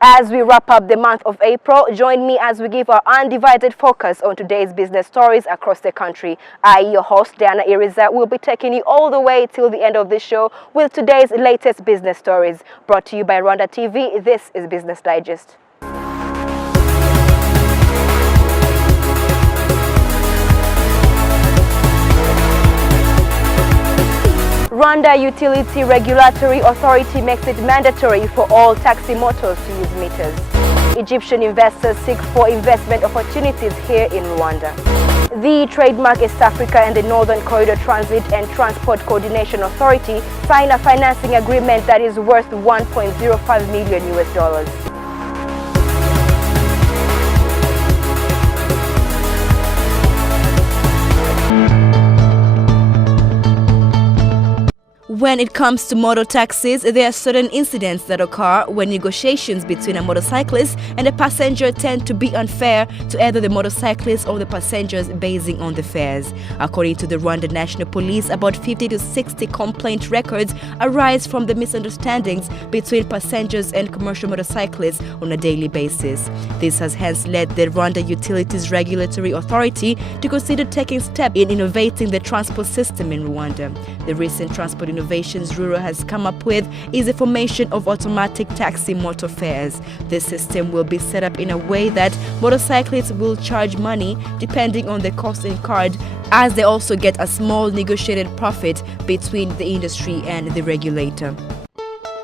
As we wrap up the month of April, join me as we give our undivided focus on today's business stories across the country. I, your host, Diana Iriza, will be taking you all the way till the end of the show with today's latest business stories. Brought to you by Rwanda TV, this is Business Digest. Rwanda Utility Regulatory Authority makes it mandatory for all taxi motors to use meters. Egyptian investors seek for investment opportunities here in Rwanda. The Trademark East Africa and the Northern Corridor Transit and Transport Coordination Authority sign a financing agreement that is worth $1.05 million. When it comes to motor taxis, there are certain incidents that occur when negotiations between a motorcyclist and a passenger tend to be unfair to either the motorcyclist or the passengers basing on the fares. According to the Rwanda National Police, about 50 to 60 complaint records arise from the misunderstandings between passengers and commercial motorcyclists on a daily basis. This has hence led the Rwanda Utilities Regulatory Authority to consider taking steps in innovating the transport system in Rwanda. The recent transport innovations Ruro has come up with is the formation of automatic taxi motor fares. The system will be set up in a way that motorcyclists will charge money depending on the cost incurred, as they also get a small negotiated profit between the industry and the regulator.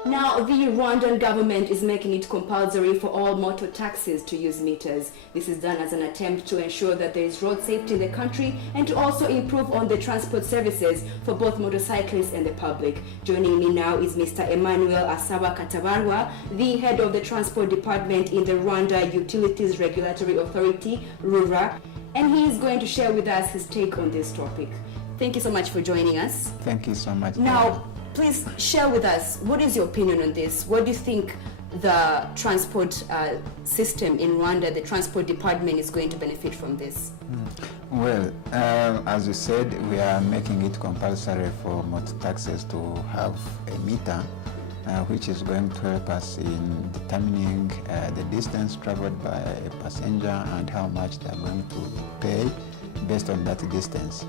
Now, the Rwandan government is making it compulsory for all motor taxis to use meters. This is done as an attempt to ensure that there is road safety in the country and to also improve on the transport services for both motorcyclists and the public. Joining me now is Mr. Emmanuel Asaba Katabarwa, the head of the transport department in the Rwanda Utilities Regulatory Authority, RURA, and he is going to share with us his take on this topic. Thank you so much for joining us. Thank you so much. Now, please share with us, what is your opinion on this? What do you think the transport system in Rwanda, the transport department, is going to benefit from this? Well, as you said, we are making it compulsory for motor taxis to have a meter, which is going to help us in determining the distance traveled by a passenger and how much they are going to pay based on that distance.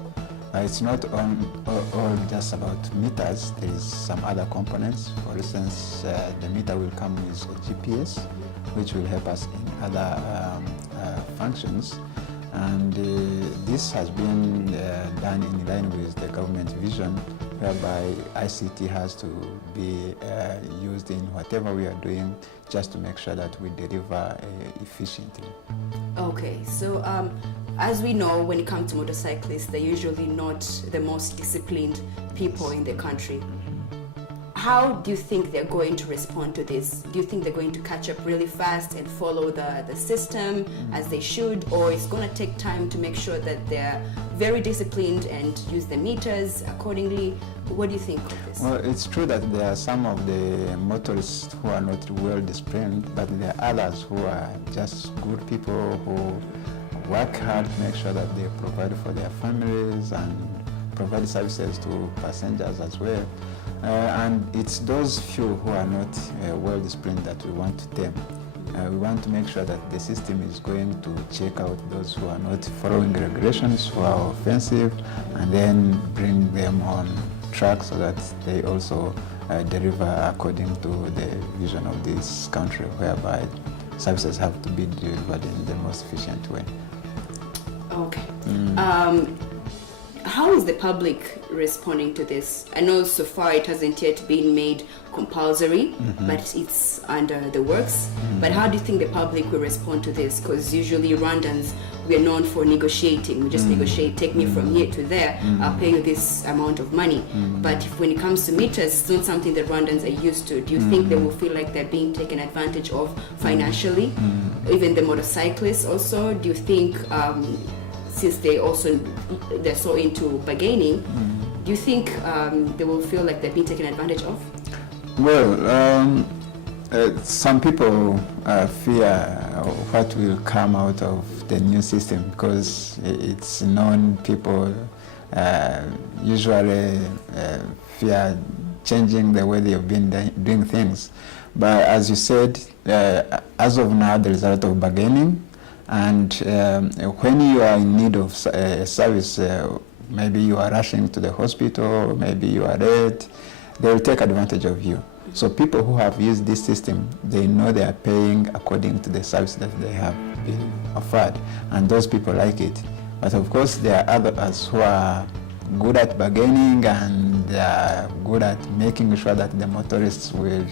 It's not all just about meters. There is some other components. For instance, the meter will come with a GPS, which will help us in other functions. And this has been done in line with the government vision, whereby ICT has to be used in whatever we are doing, just to make sure that we deliver efficiently. Okay, so as we know, when it comes to motorcyclists, they're usually not the most disciplined people in the country. How do you think they're going to respond to this? Do you think they're going to catch up really fast and follow the system as they should, or it's going to take time to make sure that they're very disciplined and use the meters accordingly? What do you think of this? Well, it's true that there are some of the motorists who are not well disciplined, but there are others who are just good people who work hard to make sure that they provide for their families and provide services to passengers as well. And it's those few who are not well disciplined that we want to tame. We want to make sure that the system is going to check out those who are not following regulations, who are offensive, and then bring them on track so that they also deliver according to the vision of this country, whereby services have to be delivered in the most efficient way. Okay. How is the public responding to this? I know so far it hasn't yet been made compulsory, but it's under the works. But how do you think the public will respond to this? Because usually Rwandans, we are known for negotiating. We just negotiate, take me from here to there, I'll pay you this amount of money. But when it comes to meters, it's not something that Rwandans are used to. Do you think they will feel like they're being taken advantage of financially? Even the motorcyclists also? Do you think since they're so into bargaining, do you think they will feel like they're being taken advantage of? Well, some people fear what will come out of the new system, because it's known people usually fear changing the way they've been doing things. But as you said, as of now, there is a lot of bargaining, and when you are in need of a service, maybe you are rushing to the hospital, maybe you are late, they will take advantage of you. So people who have used this system, they know they are paying according to the service that they have been offered, and those people like it. But of course, there are others who are good at bargaining and good at making sure that the motorists will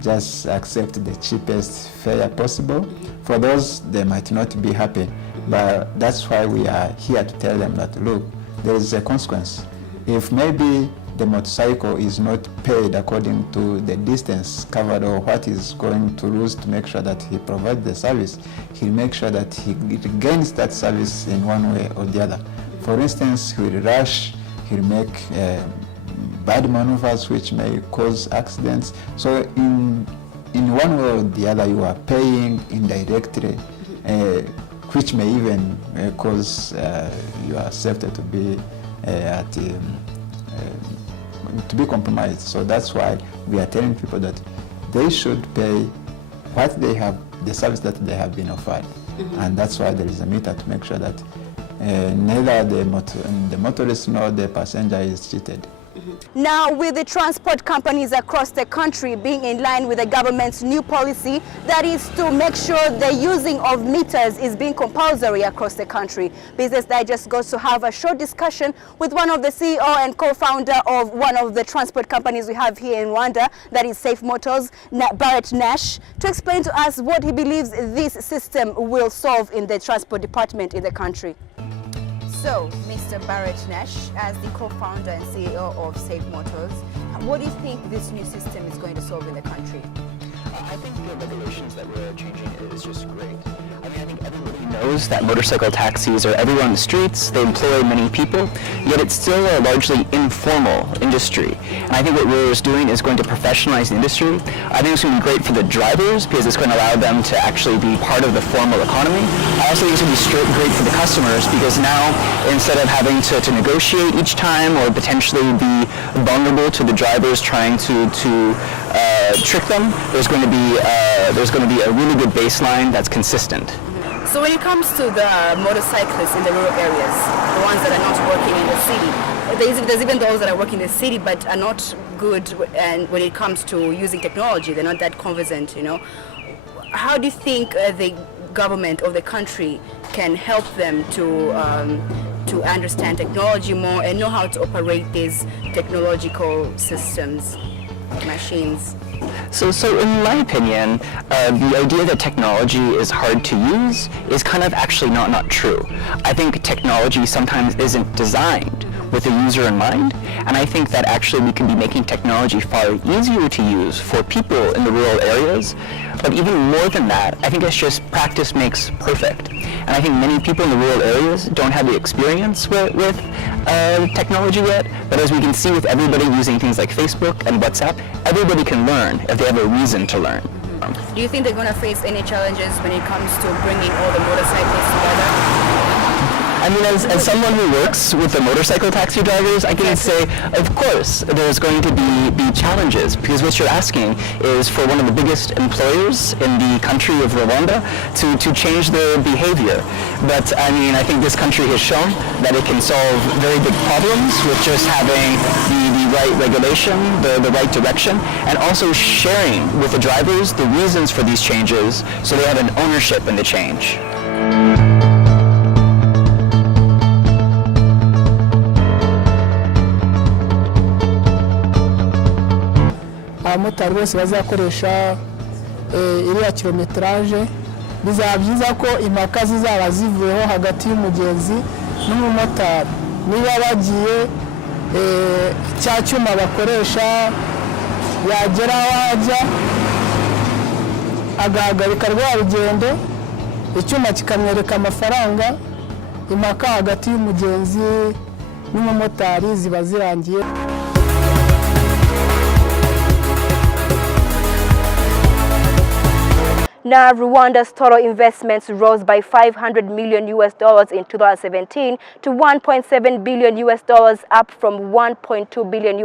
just accept the cheapest fare possible. For those, they might not be happy, but that's why we are here to tell them that, look, there is a consequence. If maybe the motorcycle is not paid according to the distance covered or what he's going to lose to make sure that he provides the service, he'll make sure that he regains that service in one way or the other. For instance, he'll rush, he'll make bad maneuvers which may cause accidents. So in one way or the other, you are paying indirectly, which may even cause your safety to be to be compromised. So that's why we are telling people that they should pay what they have, the service that they have been offered. And that's why there is a meter to make sure that neither the motorist nor the passenger is cheated. Now, with the transport companies across the country being in line with the government's new policy, that is to make sure the using of meters is being compulsory across the country, Business Digest goes to have a short discussion with one of the CEO and co-founder of one of the transport companies we have here in Rwanda, that is Safe Motors, Barrett Nash, to explain to us what he believes this system will solve in the transport department in the country. So, Mr. Barrett Nash, as the co-founder and CEO of Safe Motors, what do you think this new system is going to solve in the country? I think the regulations that we're changing is just great. I think everybody knows that motorcycle taxis are everywhere on the streets, they employ many people, yet it's still a largely informal industry. And I think what we're doing is going to professionalize the industry. I think it's going to be great for the drivers because it's going to allow them to actually be part of the formal economy. I also think it's going to be great for the customers because now, instead of having to negotiate each time or potentially be vulnerable to the drivers trying to trick them, there's going to be a really good baseline that's consistent. So when it comes to the motorcyclists in the rural areas, the ones that are not working in the city, there's even those that are working in the city but are not good, and when it comes to using technology, they're not that conversant, you know. How do you think the government of the country can help them to understand technology more and know how to operate these technological systems, machines? So in my opinion, the idea that technology is hard to use is kind of actually not true. I think technology sometimes isn't designed with the user in mind, and I think that actually we can be making technology far easier to use for people in the rural areas. But even more than that, I think it's just practice makes perfect. And I think many people in the rural areas don't have the experience with technology yet, but as we can see with everybody using things like Facebook and WhatsApp, everybody can learn if they have a reason to learn. Do you think they're going to face any challenges when it comes to bringing all the motorcyclists together? I mean, as someone who works with the motorcycle taxi drivers, I can say, of course, there's going to be challenges, because what you're asking is for one of the biggest employers in the country of Rwanda to change their behavior. But I mean, I think this country has shown that it can solve very big problems with just having the right regulation, the right direction, and also sharing with the drivers the reasons for these changes so they have an ownership in the change. abamotari bose bazakoresha iriya kilometraje, bizaba byiza ko impaka zizaba zivuyeho hagati y'umugenzi n'umumotari. Niba bagiye cya cyuma bakoresha yagera aho ajya agahagarika rwa rugendo, icyuma kikamwereka amafaranga, impaka hagati y'umugenzi n'umumotari ziba zirangiye. Now, Rwanda's total investments rose by $500 million in 2017 to $1.7 billion, up from $1.2 billion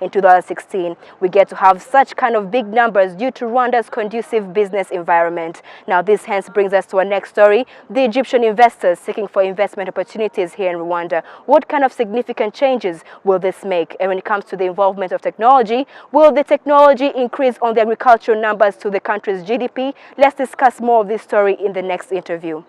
in 2016. We get to have such kind of big numbers due to Rwanda's conducive business environment. Now, this hence brings us to our next story: the Egyptian investors seeking for investment opportunities here in Rwanda. What kind of significant changes will this make? And when it comes to the involvement of technology, will the technology increase on the agricultural numbers to the country's GDP? Let's discuss more of this story in the next interview.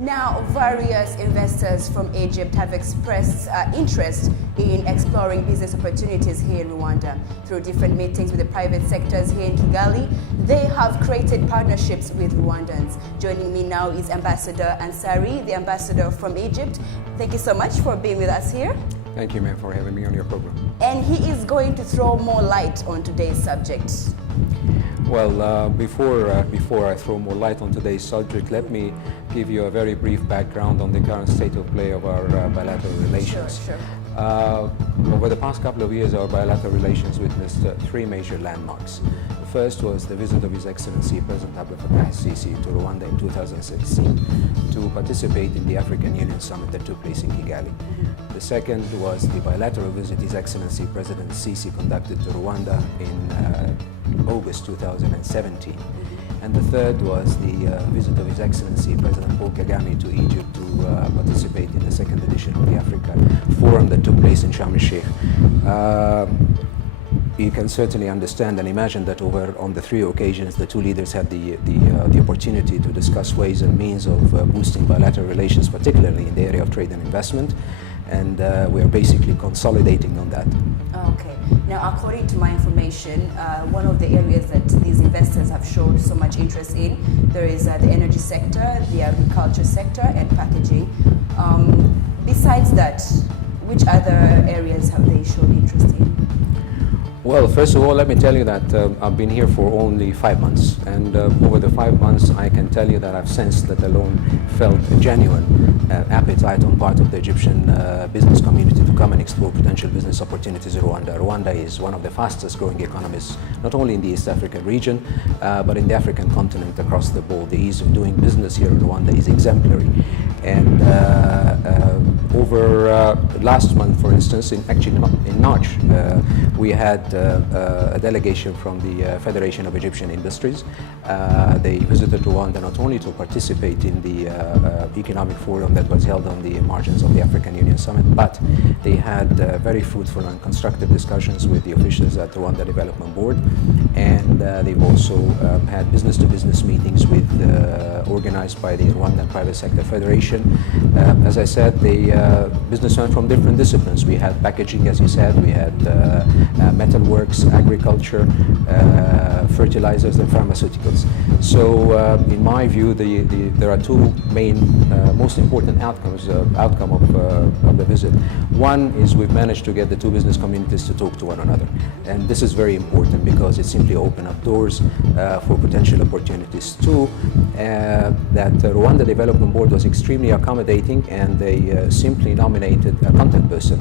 Now, various investors from Egypt have expressed interest in exploring business opportunities here in Rwanda. Through different meetings with the private sectors here in Kigali, they have created partnerships with Rwandans. Joining me now is Ambassador Ansari, the ambassador from Egypt. Thank you so much for being with us here. Thank you, ma'am, for having me on your program. And he is going to throw more light on today's subject. Well, before I throw more light on today's subject, let me give you a very brief background on the current state of play of our bilateral relations. Sure. Over the past couple of years, our bilateral relations witnessed three major landmarks. The first was the visit of His Excellency President Abdel Fattah al-Sisi to Rwanda in 2016 to participate in the African Union Summit that took place in Kigali. The second was the bilateral visit His Excellency President Sisi conducted to Rwanda in August 2017. And the third was the visit of His Excellency President Paul Kagame to Egypt to participate in the second edition of the Africa Forum that took place in Sharm el-Sheikh. You can certainly understand and imagine that on the three occasions, the two leaders had the opportunity to discuss ways and means of boosting bilateral relations, particularly in the area of trade and investment. And we are basically consolidating on that. Okay. Now, according to my information, one of the areas that these investors have showed so much interest in, there is the energy sector, the agriculture sector, and packaging. Besides that, which other areas have they shown interest in? Well, first of all, let me tell you that I've been here for only 5 months, and over the 5 months, I can tell you that I've sensed, let alone felt, a genuine appetite on part of the Egyptian business community to come and explore potential business opportunities in Rwanda. Rwanda is one of the fastest growing economies, not only in the East African region, but in the African continent across the board. The ease of doing business here in Rwanda is exemplary. And over last month, for instance, in March, we had a delegation from the Federation of Egyptian Industries. They visited Rwanda not only to participate in the economic forum that was held on the margins of the African Union Summit, but they had very fruitful and constructive discussions with the officials at the Rwanda Development Board. And they've also had business-to-business meetings organized by the Rwandan Private Sector Federation. As I said, the businessmen from different disciplines. We had packaging, as you said, we had metalworks, agriculture, fertilizers, and pharmaceuticals. So, in my view, there are two main, most important outcome of the visit. One is we've managed to get the two business communities to talk to one another, and this is very important because it simply opened up doors for potential opportunities. Two, that the Rwanda Development Board was extremely accommodating, and they simply nominated a contact person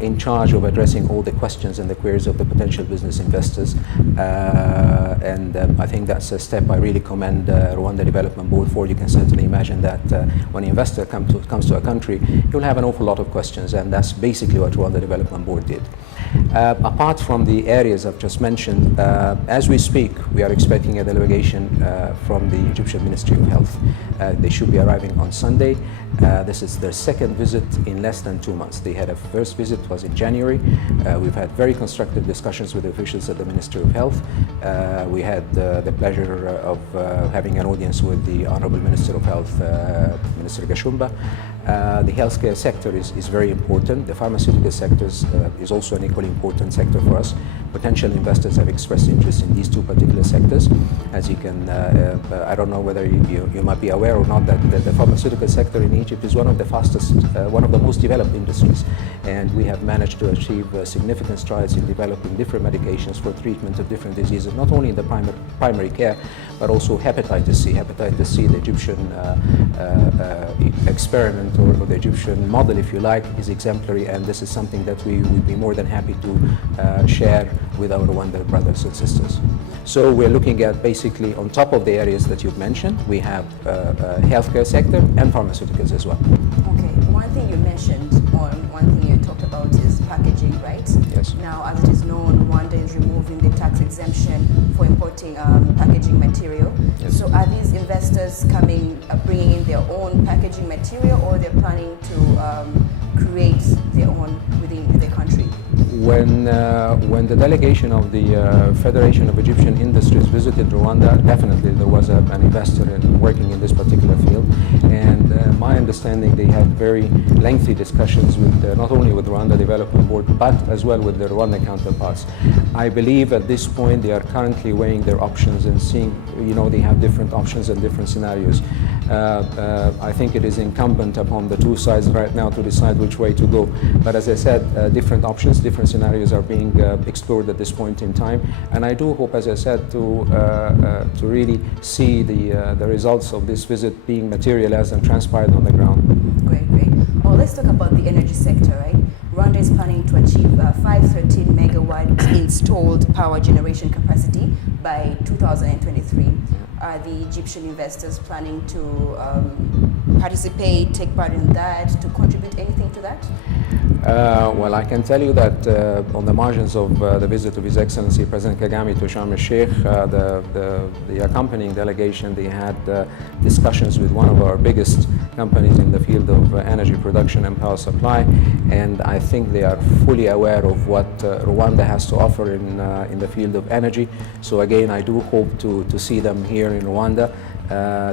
in charge of addressing all the questions and the queries of the potential business investors. And I think that's a step I really commend Rwanda Development Board for. You can certainly imagine that when an investor comes to a country, you'll have an awful lot of questions, and that's basically what Rwanda Development Board did. Apart from the areas I've just mentioned, as we speak, we are expecting a delegation from the Egyptian Ministry of Health. They should be arriving on Sunday. This is their second visit in less than 2 months. They had a first visit was in January. We've had very constructive discussions with the officials at the Ministry of Health. We had the pleasure of having an audience with the Honorable Minister of Health, Minister Gashumba. The healthcare sector is very important. The pharmaceutical sector is also an equally important sector for us. Potential investors have expressed interest in these two particular sectors. As you can, I don't know whether you might be aware or not that the pharmaceutical sector in Egypt is one of the fastest, one of the most developed industries. And we have managed to achieve significant strides in developing different medications for treatment of different diseases, not only in the primary care, but also hepatitis C. Hepatitis C, the Egyptian experiment or the Egyptian model, if you like, is exemplary, and this is something that we would be more than happy to share with our Rwandan brothers and sisters. So we're looking at basically on top of the areas that you've mentioned, we have healthcare sector and pharmaceuticals as well. Okay, one thing you mentioned, or one thing you talked about is packaging, right? Yes. Now, as it is known, Rwanda is removing the tax exemption for importing packaging material. Yes. So are these investors bringing in their own packaging material, or they're planning to create their own within the country? When the delegation of the Federation of Egyptian Industries visited Rwanda, definitely there was an investor working in this particular field, and my understanding they had very lengthy discussions with not only with Rwanda Development Board but as well with their Rwandan counterparts. I believe at this point they are currently weighing their options and seeing, they have different options and different scenarios. I think it is incumbent upon the two sides right now to decide which way to go. But as I said, different options, different scenarios are being explored at this point in time. And I do hope, as I said, to really see the results of this visit being materialized and transpired on the ground. Great, great. Well, let's talk about the energy sector, right? Rwanda is planning to achieve 513 megawatt installed power generation capacity by 2023. Are the Egyptian investors planning to participate, take part in that, to contribute anything to that? Well, I can tell you that on the margins of the visit of His Excellency President Kagame to Sharm el-Sheikh, the accompanying delegation, they had discussions with one of our biggest companies in the field of energy production and power supply, and I think they are fully aware of what Rwanda has to offer in the field of energy. So again, I do hope to see them here in Rwanda.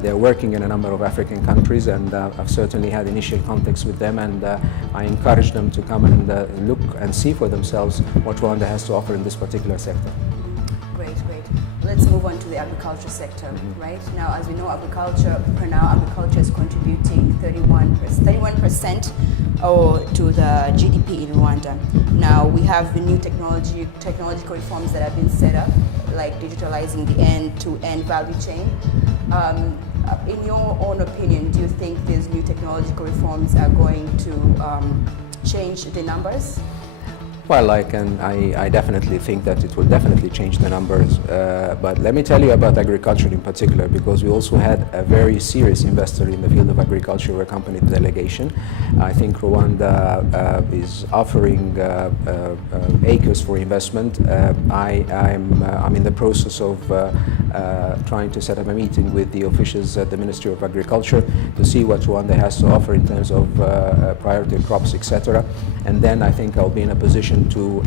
They're working in a number of African countries, and I've certainly had initial contacts with them, and I encourage them to come and look and see for themselves what Rwanda has to offer in this particular sector. Great, great. Let's move on to the agriculture sector, right? Now, as we know, agriculture is contributing 31% to the GDP in Rwanda. Now, we have the new technological reforms that have been set up, like digitalizing the end-to-end value chain. In your own opinion, do you think these new technological reforms are going to change the numbers? Well, I definitely think that it will definitely change the numbers. But let me tell you about agriculture in particular, because we also had a very serious investor in the field of agriculture who accompanied the delegation. I think Rwanda is offering acres for investment. I'm in the process of trying to set up a meeting with the officials at the Ministry of Agriculture to see what Rwanda has to offer in terms of priority crops, etc. And then I think I'll be in a position to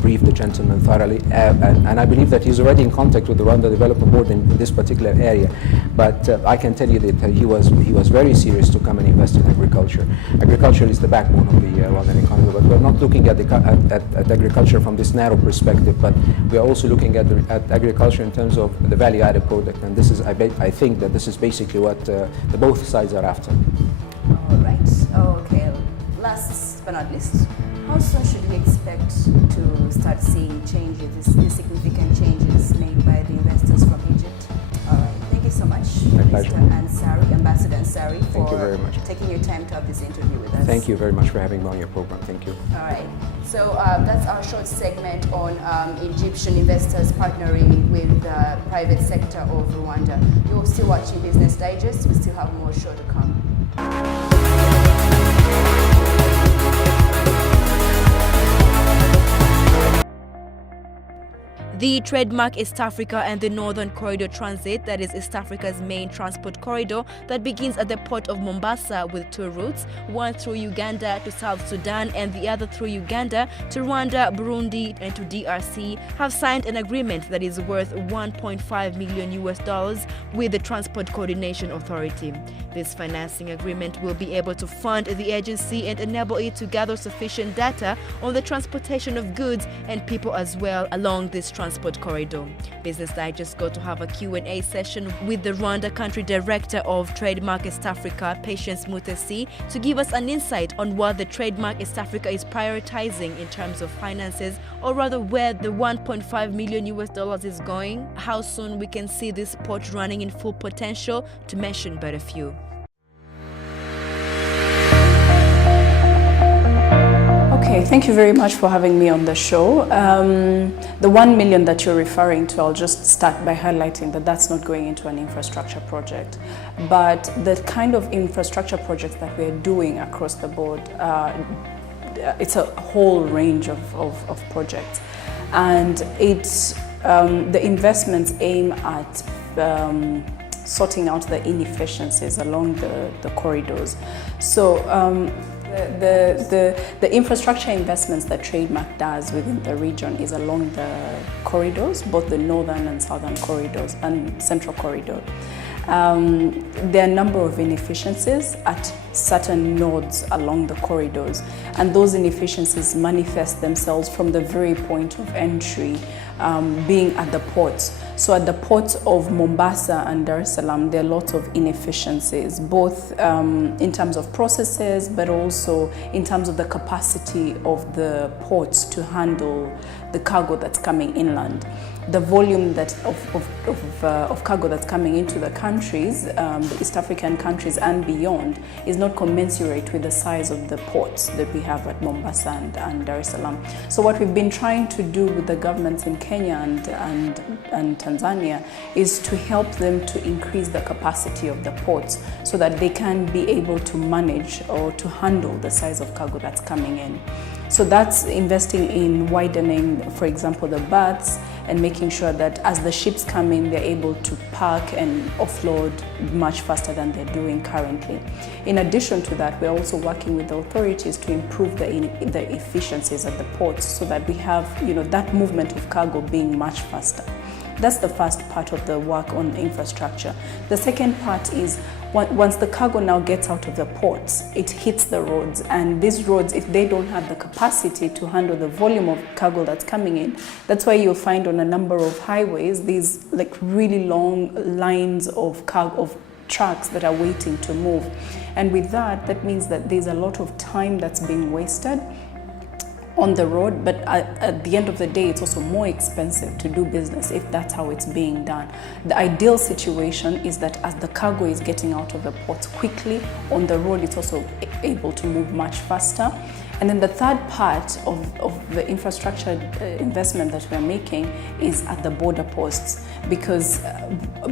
brief the gentleman thoroughly, and I believe that he's already in contact with the Rwanda Development Board in this particular area. But I can tell you that he was very serious to come and invest in agriculture. Agriculture is the backbone of the Rwandan economy, but we're not looking at agriculture from this narrow perspective, but we are also looking at agriculture in terms of the value-added product, and this is, I think that this is basically what the both sides are after. All right. Okay. Last but not least, how soon should we expect to start seeing changes, these significant changes made by the investors from Egypt? All right. Thank you so much, Mr. Ansari, Ambassador Ansari, for taking your time to have this interview with us. Thank you very much for having me on your program. Thank you. All right. So that's our short segment on Egyptian investors partnering with the private sector of Rwanda. You're still watching Business Digest. We still have more show to come. The trademark East Africa and the Northern Corridor Transit, that is East Africa's main transport corridor that begins at the port of Mombasa with two routes, one through Uganda to South Sudan and the other through Uganda to Rwanda, Burundi and to DRC, have signed an agreement that is worth $1.5 million with the Transport Coordination Authority. This financing agreement will be able to fund the agency and enable it to gather sufficient data on the transportation of goods and people as well along this transport corridor. Business Digest got to have a Q&A session with the Rwanda Country Director of Trademark East Africa, Patience Mutesi, to give us an insight on what the Trademark East Africa is prioritizing in terms of finances, or rather where the $1.5 million is going, how soon we can see this port running in full potential, to mention but a few. Okay, thank you very much for having me on the show. The 1 million that you're referring to, I'll just start by highlighting that that's not going into an infrastructure project. But the kind of infrastructure projects that we're doing across the board, it's a whole range of projects. And it's, the investments aim at sorting out the inefficiencies along the corridors. So the infrastructure investments that Trademark does within the region is along the corridors, both the northern and southern corridors and central corridor. There are a number of inefficiencies at certain nodes along the corridors, and those inefficiencies manifest themselves from the very point of entry, being at the ports. So at the ports of Mombasa and Dar es Salaam, there are lots of inefficiencies, both in terms of processes, but also in terms of the capacity of the ports to handle the cargo that's coming inland. The volume of cargo that's coming into the countries, the East African countries and beyond, is not commensurate with the size of the ports that we have at Mombasa and Dar es Salaam. So what we've been trying to do with the governments in Kenya and Tanzania is to help them to increase the capacity of the ports so that they can be able to manage or to handle the size of cargo that's coming in. So that's investing in widening, for example, the berths, and making sure that as the ships come in, they're able to park and offload much faster than they're doing currently. In addition to that, we're also working with the authorities to improve the efficiencies at the ports so that we have, that movement of cargo being much faster. That's the first part of the work on infrastructure. The second part is once the cargo now gets out of the ports, it hits the roads, and these roads, if they don't have the capacity to handle the volume of cargo that's coming in, that's why you'll find on a number of highways these like really long lines of trucks that are waiting to move. And with that means that there's a lot of time that's being wasted on the road, but at the end of the day, it's also more expensive to do business if that's how it's being done. The ideal situation is that as the cargo is getting out of the ports quickly, on the road it's also able to move much faster. And then the third part of the infrastructure investment that we're making is at the border posts, because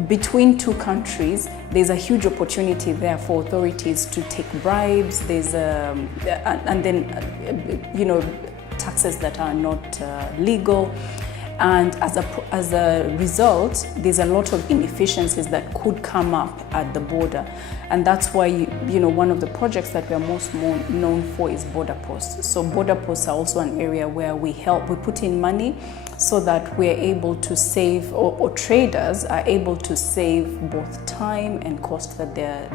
between two countries, there's a huge opportunity there for authorities to take bribes. There's and then taxes that are not legal. And as a result, there's a lot of inefficiencies that could come up at the border. And that's why, one of the projects that we are most known for is border posts. So border posts are also an area where we put in money so that we're able to save, or traders are able to save both time and cost that they're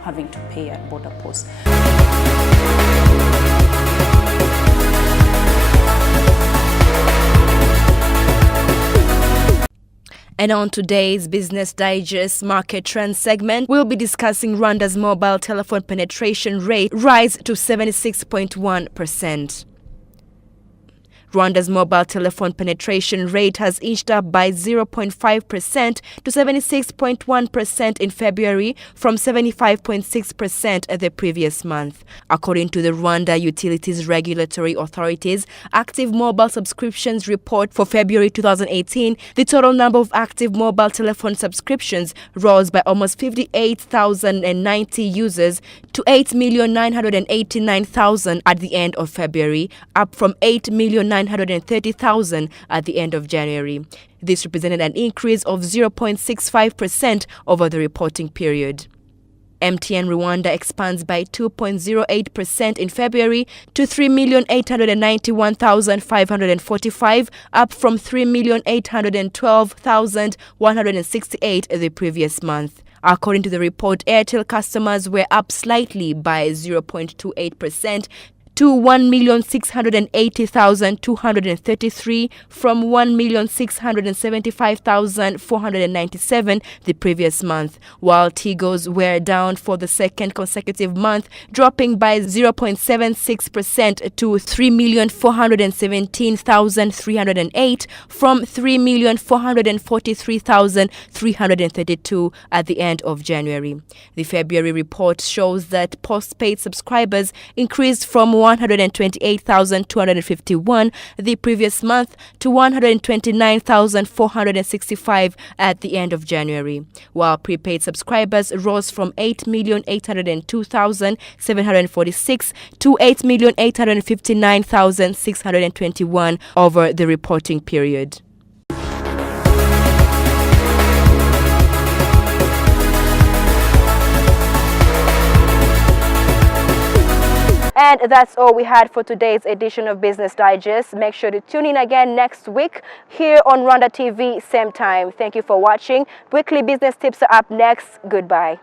having to pay at border posts. And on today's Business Digest Market Trends segment, we'll be discussing Rwanda's mobile telephone penetration rate rise to 76.1%. Rwanda's mobile telephone penetration rate has inched up by 0.5% to 76.1% in February from 75.6% the previous month. According to the Rwanda Utilities Regulatory Authority's active mobile subscriptions report for February 2018, the total number of active mobile telephone subscriptions rose by almost 58,090 users to 8,989,000 at the end of February, up from 8,930,000 at the end of January. This represented an increase of 0.65% over the reporting period. MTN Rwanda expands by 2.08% in February to 3,891,545, up from 3,812,168 the previous month. According to the report, Airtel customers were up slightly by 0.28% to 1,680,233 from 1,675,497 the previous month, while Tigos were down for the second consecutive month, dropping by 0.76% to 3,417,308 from 3,443,332 at the end of January. The February report shows that postpaid subscribers increased from 128,251 the previous month to 129,465 at the end of January, while prepaid subscribers rose from 8,802,746 to 8,859,621 over the reporting period. And that's all we had for today's edition of Business Digest. Make sure to tune in again next week here on Rwanda TV, same time. Thank you for watching. Weekly business tips are up next. Goodbye.